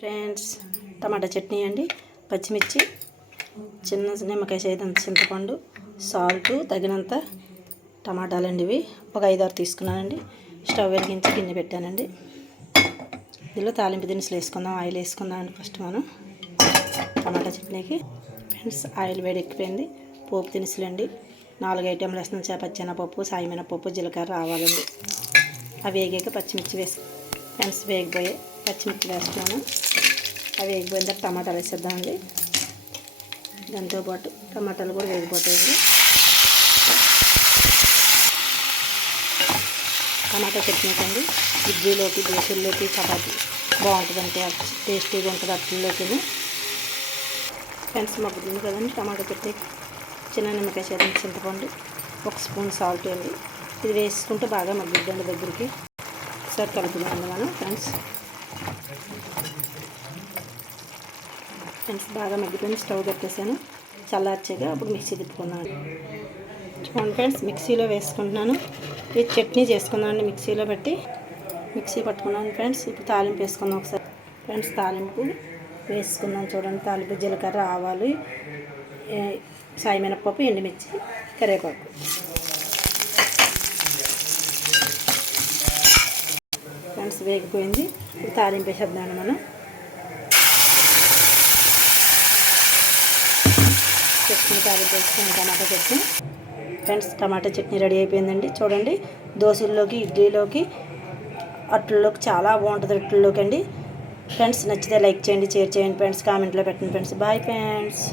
Friends, టమాటా చట్నీ అండి. పచ్చిమిర్చి, చిన్న నిమ్మకాయ సైతం చింతపండు, సాల్ట్ తగినంత, టమాటాలండి. ఇవి ఒక 5-6 తీసుకున్నానండి. స్టవ్ వెలిగించి గిన్నె పెట్టానండి. ఇందులో తాలింపు దినుసులు వేసుకుందాం. ఆయిల్ వేసుకుందామండి. ఫస్ట్ మనం టమాటా చట్నీకి ఫ్రెండ్స్ ఆయిల్ వేడెక్కిపోయింది. పోపు దినుసులు అండి 4 ఐటెంలు వేస్తున్నాం. పచ్చెనపప్పు, సాయమినపప్పు, జీలకర్ర, ఆవాలండి. అవి వేగాక పచ్చిమిర్చి వేసి ఫ్రెండ్స్ వేగిపోయి పచ్చిమిర్చి వేస్తున్నాను. అవి వేగిపోయిన తర్వాత టమాటాలు వేసేద్దామండి. దాంతోపాటు టమాటాలు కూడా వేగిపోతాయండి. టమాటా చట్నీ అండి ఇడ్లీలోకి, దోశల్లోకి, చపాతీ బాగుంటుందంటే టేస్టీగా ఉంటుంది. అట్లలోకి ఫ్రెండ్స్ మగ్గుతుంది కదండి టమాటా చట్నీ. చిన్న నిమ్మకాయ సైతం చింతపండు, 1 స్పూన్ సాల్ట్ అండి. ఇది వేసుకుంటే బాగా మగ్గుద్దండి దగ్గరికి. ఒకసారి కలుపుదామండి మనం. ఫ్రెండ్స్ బాగా మగ్గిపోయింది. స్టవ్ కట్టేసాను. చల్లార్చాక అప్పుడు మిక్సీ తిప్పుకున్నాను. చూడండి ఫ్రెండ్స్, మిక్సీలో వేసుకుంటున్నాను. ఇది చట్నీ చేసుకున్నాను. మిక్సీలో పెట్టి మిక్సీ పట్టుకున్నాను ఫ్రెండ్స్. ఇప్పుడు తాలింపు వేసుకుందాం ఒకసారి. ఫ్రెండ్స్ తాలింపు వేసుకున్నాను. చూడండి, తాలింపు జీలకర్ర, ఆవాలు, సాయమినపప్పు, ఎండుమిర్చి, కరివేపాకు. ఫ్రెండ్స్ వేగిపోయింది. ఇప్పుడు తాలింపు వేసేద్దామండి మనం. చట్నీ తాలింపు వేసుకున్నాం. టమాటా చట్నీ ఫ్రెండ్స్, టమాటా చట్నీ రెడీ అయిపోయిందండి. చూడండి, దోశల్లోకి, ఇడ్లీలోకి, అట్లలోకి చాలా బాగుంటుంది. అట్లలోకి అండి. ఫ్రెండ్స్ నచ్చితే లైక్ చేయండి, షేర్ చేయండి ఫ్రెండ్స్, కామెంట్లో పెట్టండి ఫ్రెండ్స్. Bye friends.